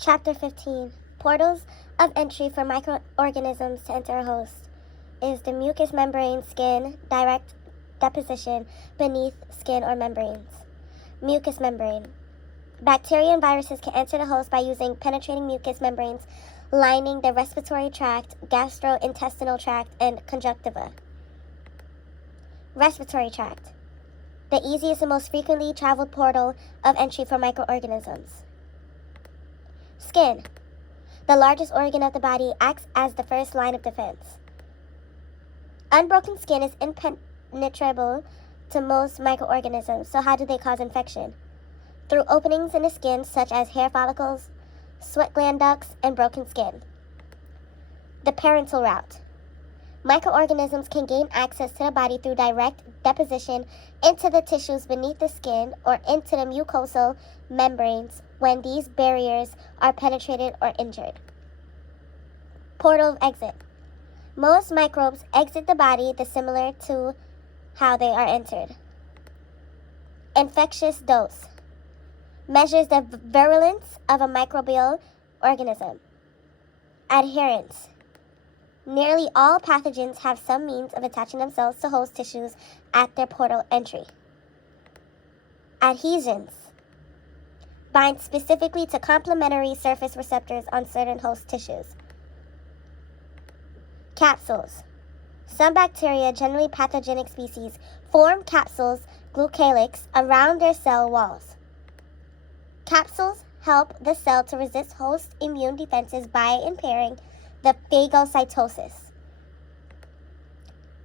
Chapter 15 Portals of Entry for Microorganisms to Enter a Host is the mucous membrane, skin, direct deposition beneath skin or membranes. Mucous membrane. Bacteria and viruses can enter the host by using penetrating mucous membranes lining the respiratory tract, gastrointestinal tract, and conjunctiva. Respiratory tract. The easiest and most frequently traveled portal of entry for microorganisms. Skin. The largest organ of the body, acts as the first line of defense. Unbroken skin is impenetrable to most microorganisms, so how do they cause infection? Through openings in the skin such as hair follicles, sweat gland ducts, and broken skin. The parental route. Microorganisms can gain access to the body through direct deposition into the tissues beneath the skin or into the mucosal membranes when these barriers are penetrated or injured. Portal of exit. Most microbes exit the body similar to how they are entered. Infectious dose. Measures the virulence of a microbial organism. Adherence. Nearly all pathogens have some means of attaching themselves to host tissues at their portal entry. Adhesions. Bind specifically to complementary surface receptors on certain host tissues. Capsules. Some bacteria, generally pathogenic species, form capsules, glucalyx, around their cell walls. Capsules help the cell to resist host immune defenses by impairing the phagocytosis.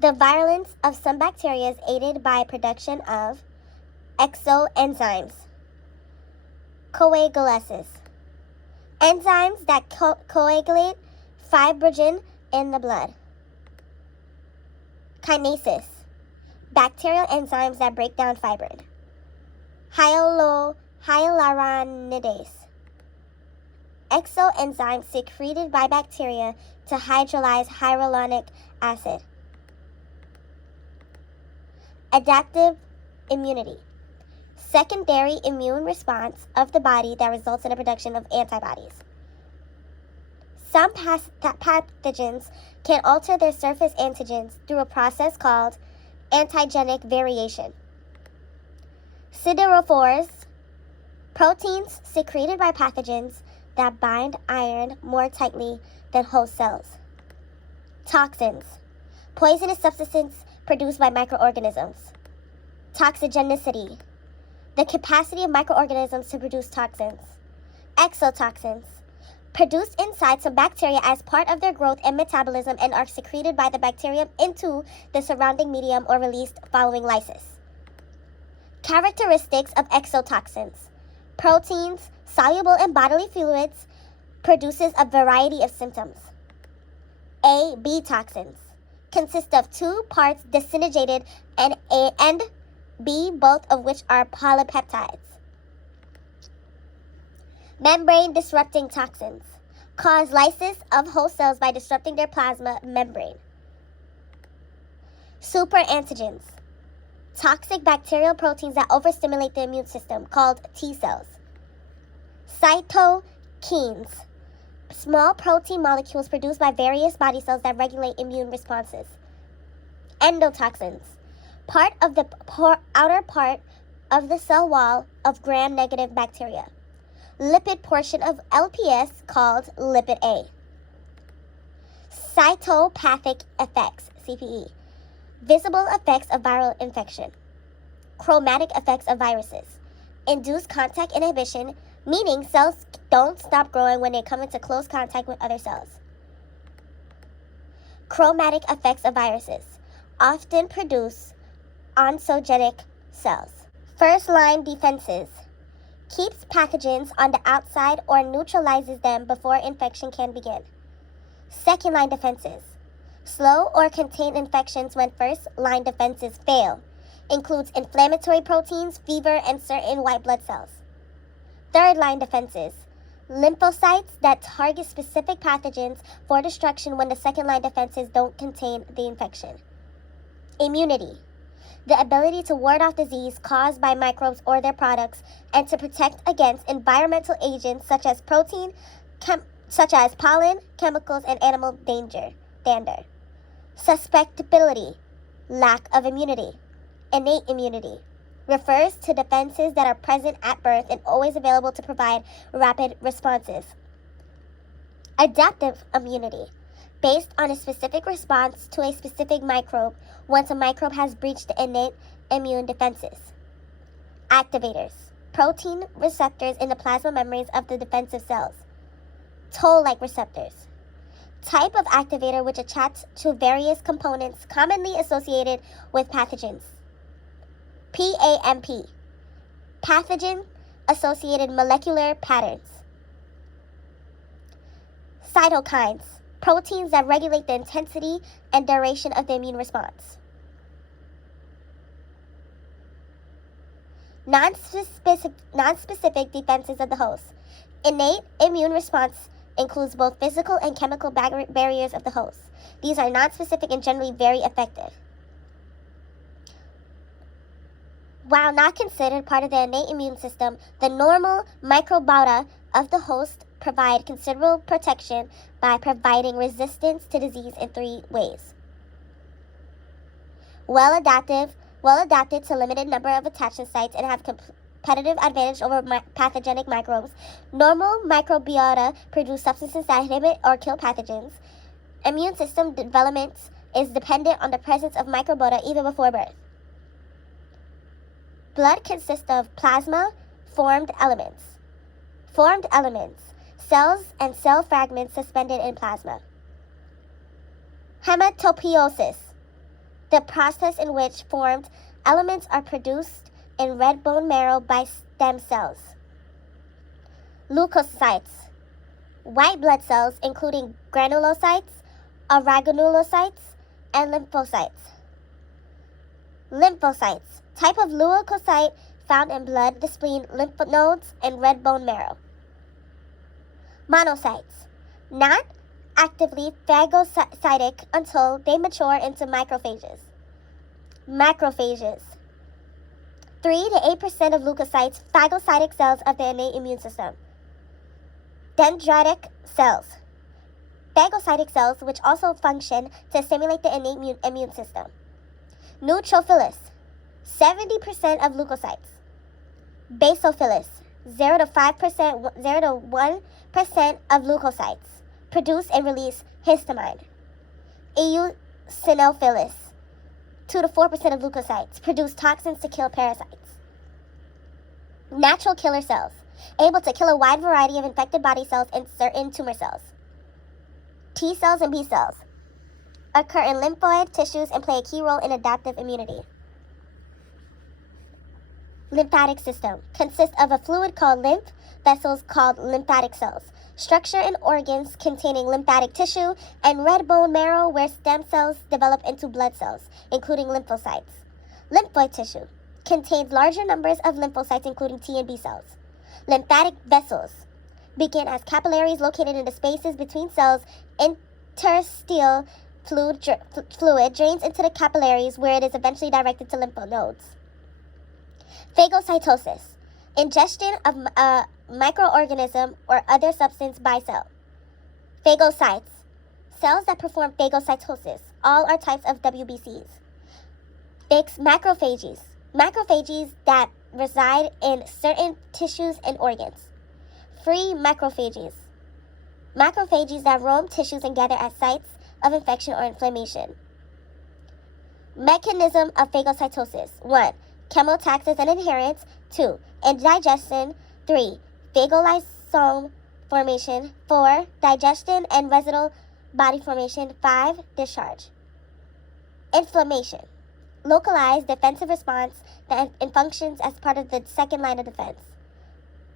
The virulence of some bacteria is aided by production of exoenzymes. Coagulases. Enzymes that coagulate fibrin in the blood. Kinases. Bacterial enzymes that break down fibrin. Hyaluronidase. Exoenzymes secreted by bacteria to hydrolyze hyaluronic acid. Adaptive immunity. Secondary immune response of the body that results in the production of antibodies. Some pathogens can alter their surface antigens through a process called antigenic variation. Siderophores. Proteins secreted by pathogens that bind iron more tightly than host cells. Toxins. Poisonous substances produced by microorganisms. Toxigenicity. The capacity of microorganisms to produce toxins. Exotoxins. Produced inside some bacteria as part of their growth and metabolism and are secreted by the bacterium into the surrounding medium or released following lysis. Characteristics of exotoxins. Proteins, soluble in bodily fluids, produces a variety of symptoms. A-B toxins consist of two parts disintegrated and A and B, both of which are polypeptides. Membrane disrupting toxins cause lysis of host cells by disrupting their plasma membrane. Superantigens. Toxic bacterial proteins that overstimulate the immune system, called T cells. Cytokines. Small protein molecules produced by various body cells that regulate immune responses. Endotoxins. Part of the outer part of the cell wall of gram-negative bacteria. Lipid portion of LPS called lipid A. Cytopathic effects, CPE. Visible effects of viral infection. Chromatic effects of viruses. Induced contact inhibition, meaning cells don't stop growing when they come into close contact with other cells. Chromatic effects of viruses often produce oncogenic cells. First-line defenses. Keeps pathogens on the outside or neutralizes them before infection can begin. Second-line defenses. Slow or contain infections when first-line defenses fail. Includes inflammatory proteins, fever, and certain white blood cells. Third-line defenses. Lymphocytes that target specific pathogens for destruction when the second-line defenses don't contain the infection. Immunity. the ability to ward off disease caused by microbes or their products, and to protect against environmental agents such as pollen, chemicals, and animal dander. Susceptibility, lack of immunity. Innate immunity refers to defenses that are present at birth and always available to provide rapid responses. Adaptive immunity, based on a specific response to a specific microbe once a microbe has breached the innate immune defenses. Activators, protein receptors in the plasma membranes of the defensive cells. Toll-like receptors, type of activator which attaches to various components commonly associated with pathogens. PAMP, pathogen-associated molecular patterns. Cytokines, proteins that regulate the intensity and duration of the immune response. Non-specific defenses of the host. Innate immune response includes both physical and chemical barriers of the host. These are non-specific and generally very effective. While not considered part of the innate immune system, the normal microbiota of the host provide considerable protection by providing resistance to disease in 3 ways. Well adapted to limited number of attachment sites and have competitive advantage over pathogenic microbes. Normal microbiota produce substances that inhibit or kill pathogens. Immune system development is dependent on the presence of microbiota even before birth. Blood consists of plasma, formed elements, cells and cell fragments suspended in plasma. Hematopoiesis, the process in which formed elements are produced in red bone marrow by stem cells. Leukocytes, white blood cells including granulocytes, aragonulocytes, and lymphocytes. Lymphocytes, type of leukocyte found in blood, the spleen, lymph nodes, and red bone marrow. Monocytes, not actively phagocytic until they mature into macrophages. Macrophages, 3 to 8% of leukocytes, phagocytic cells of the innate immune system. Dendritic cells, phagocytic cells which also function to stimulate the innate immune system. Neutrophils, 70% of leukocytes. Basophils, 0 to 1% of leukocytes, produce and release histamine. Eosinophils, 2 to 4% of leukocytes, produce toxins to kill parasites. Natural killer cells, able to kill a wide variety of infected body cells and certain tumor cells. T cells and B cells occur in lymphoid tissues and play a key role in adaptive immunity. Lymphatic system consists of a fluid called lymph, vessels called lymphatic cells, structure and organs containing lymphatic tissue, and red bone marrow where stem cells develop into blood cells, including lymphocytes. Lymphoid tissue contains larger numbers of lymphocytes, including T and B cells. Lymphatic vessels begin as capillaries located in the spaces between cells. Interstitial fluid drains into the capillaries where it is eventually directed to lymph nodes. Phagocytosis, ingestion of a microorganism or other substance by cell. Phagocytes, cells that perform phagocytosis. All are types of WBCs. Macrophages, macrophages that reside in certain tissues and organs. Free macrophages, macrophages that roam tissues and gather at sites of infection or inflammation. Mechanism of phagocytosis. 1. Chemotaxis and adherence. 2. Indigestion. 3. Phagolysosome formation. 4. Digestion and residual body formation. 5. Discharge. Inflammation. Localized defensive response and functions as part of the second line of defense.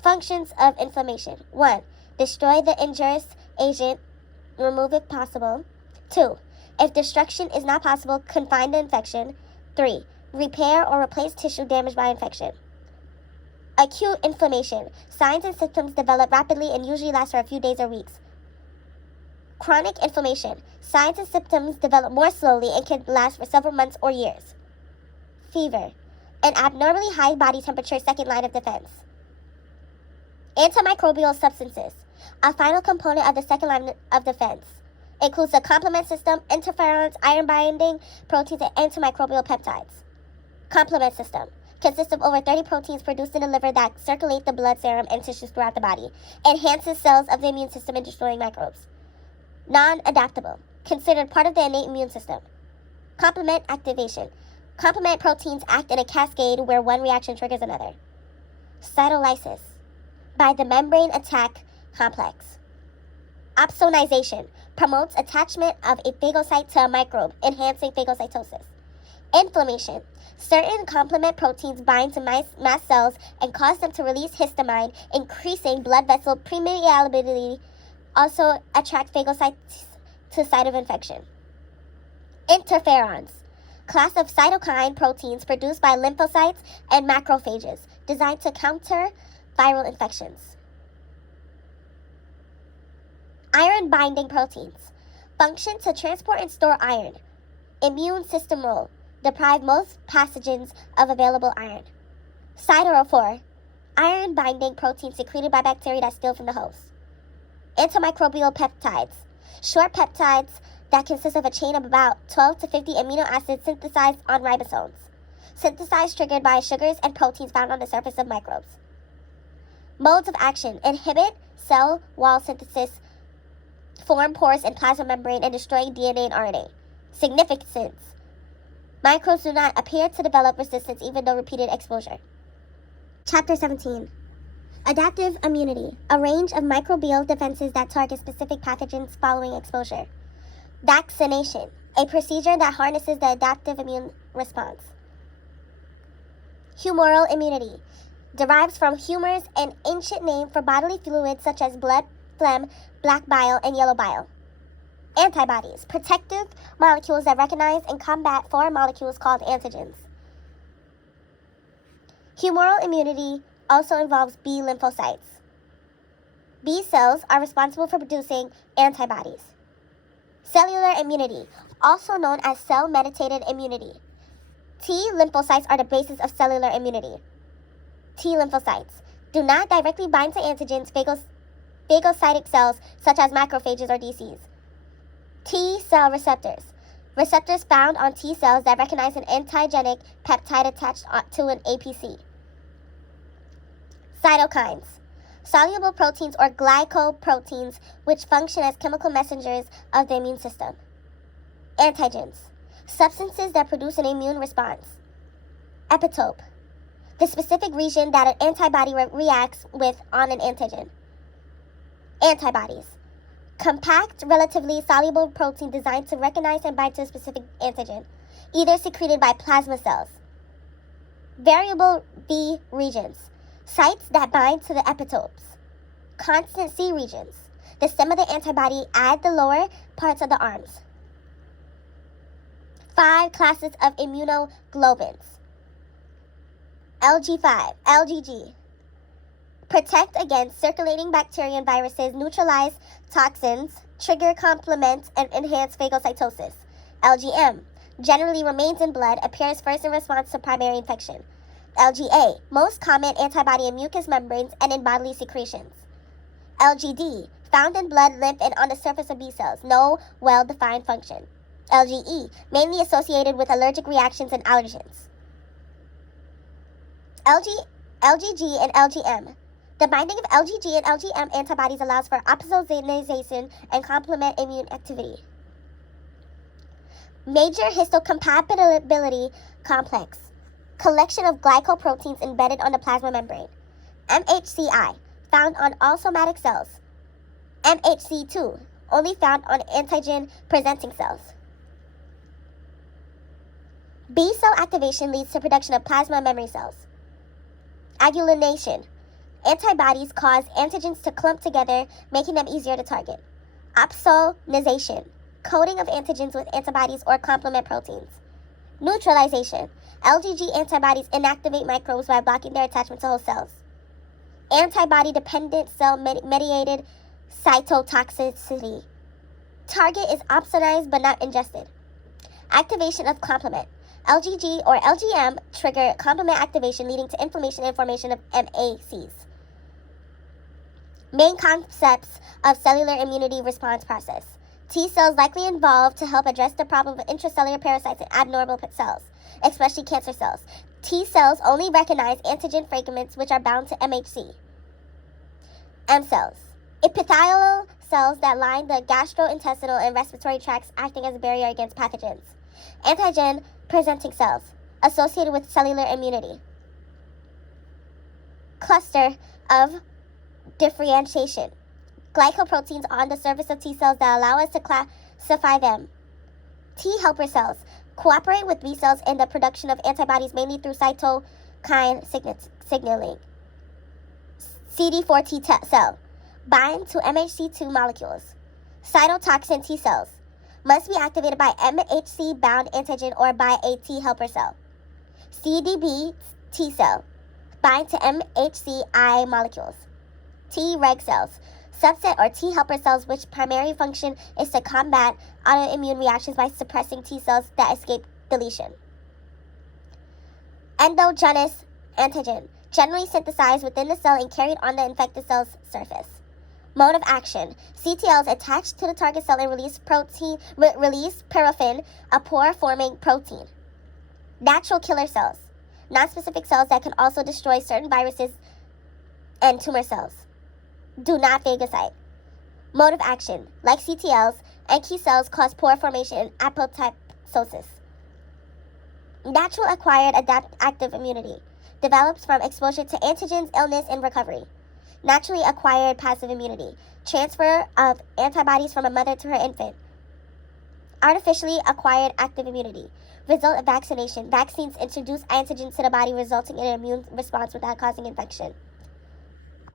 Functions of inflammation. 1. Destroy the injurious agent. Remove if possible. 2. If destruction is not possible, confine the infection. 3. Repair or replace tissue damaged by infection. Acute inflammation. Signs and symptoms develop rapidly and usually last for a few days or weeks. Chronic inflammation. Signs and symptoms develop more slowly and can last for several months or years. fever, and abnormally high body temperature second line of defense. Antimicrobial substances, a final component of the second line of defense, includes the complement system, interferons, iron-binding proteins, and antimicrobial peptides. Complement system consists of over 30 proteins produced in the liver that circulate the blood, serum, and tissues throughout the body, enhances cells of the immune system in destroying microbes. Non-adaptable, considered part of the innate immune system. Complement activation. Complement proteins act in a cascade where one reaction triggers another. Cytolysis, by the membrane attack complex. Opsonization, promotes attachment of a phagocyte to a microbe, enhancing phagocytosis. Inflammation, certain complement proteins bind to mast cells and cause them to release histamine, increasing blood vessel permeability, also attract phagocytes to site of infection. Interferons, class of cytokine proteins produced by lymphocytes and macrophages, designed to counter viral infections. Iron-binding proteins, function to transport and store iron. Immune system role, deprive most pathogens of available iron. Siderophore, iron-binding protein secreted by bacteria that steal from the host. Antimicrobial peptides, short peptides that consist of a chain of about 12 to 50 amino acids synthesized on ribosomes, synthesized triggered by sugars and proteins found on the surface of microbes. Modes of action, inhibit cell wall synthesis, form pores in plasma membrane, and destroy DNA and RNA. Significance, microbes do not appear to develop resistance even though repeated exposure. Chapter 17. Adaptive immunity, a range of microbial defenses that target specific pathogens following exposure. Vaccination, a procedure that harnesses the adaptive immune response. Humoral immunity, derives from humors, an ancient name for bodily fluids such as blood, phlegm, black bile, and yellow bile. Antibodies, protective molecules that recognize and combat foreign molecules called antigens. Humoral immunity also involves B lymphocytes. B cells are responsible for producing antibodies. Cellular immunity, also known as cell-mediated immunity. T lymphocytes are the basis of cellular immunity. T lymphocytes do not directly bind to antigens, phagocytic cells such as macrophages or DCs. T cell receptors, receptors found on T cells that recognize an antigenic peptide attached to an APC. Cytokines, soluble proteins or glycoproteins which function as chemical messengers of the immune system. Antigens, substances that produce an immune response. Epitope, the specific region that an antibody reacts with on an antigen. Antibodies, compact, relatively soluble protein designed to recognize and bind to a specific antigen, either secreted by plasma cells. Variable B regions, sites that bind to the epitopes. Constant C regions, the stem of the antibody at the lower parts of the arms. 5 classes of immunoglobulins. LG5, LGG, protect against circulating bacteria and viruses, neutralize toxins, trigger complement, and enhance phagocytosis. LGM, generally remains in blood, appears first in response to primary infection. LGA, most common antibody in mucous membranes and in bodily secretions. LGD, found in blood, lymph, and on the surface of B cells, no well-defined function. LGE, mainly associated with allergic reactions and allergens. LGG and LGM. The binding of LGG and LGM antibodies allows for opsonization and complement immune activity. Major histocompatibility complex, collection of glycoproteins embedded on the plasma membrane. MHCI, found on all somatic cells. MHC2, only found on antigen-presenting cells. B cell activation leads to production of plasma memory cells. Agglutination. Antibodies cause antigens to clump together, making them easier to target. Opsonization. Coating of antigens with antibodies or complement proteins. Neutralization. LGG antibodies inactivate microbes by blocking their attachment to host cells. Antibody-dependent cell-mediated cytotoxicity. Target is opsonized but not ingested. Activation of complement. LGG or LGM trigger complement activation, leading to inflammation and formation of MACs. Main concepts of cellular immunity response process. T cells likely involved to help address the problem of intracellular parasites and abnormal cells, especially cancer cells. T cells only recognize antigen fragments which are bound to MHC. M cells. Epithelial cells that line the gastrointestinal and respiratory tracts, acting as a barrier against pathogens. Antigen presenting cells associated with cellular immunity. Cluster of differentiation. Glycoproteins on the surface of T cells that allow us to classify them. T helper cells cooperate with B cells in the production of antibodies mainly through cytokine signaling. CD4 T cell bind to MHC2 molecules. Cytotoxin T cells must be activated by MHC bound antigen or by a T helper cell. CDB T cell bind to MHC-I molecules. T reg cells, subset or T helper cells which primary function is to combat autoimmune reactions by suppressing T cells that escape deletion. Endogenous antigen, generally synthesized within the cell and carried on the infected cell's surface. Mode of action. CTLs attach to the target cell and release paraffin, a pore-forming protein. Natural killer cells, nonspecific cells that can also destroy certain viruses and tumor cells. Do not phagocyte. Mode of action. Like CTLs, NK cells cause pore formation and apoptosis. Natural acquired adaptive immunity develops from exposure to antigens, illness, and recovery. Naturally acquired passive immunity, transfer of antibodies from a mother to her infant. Artificially acquired active immunity, result of vaccination. Vaccines introduce antigens to the body, resulting in an immune response without causing infection.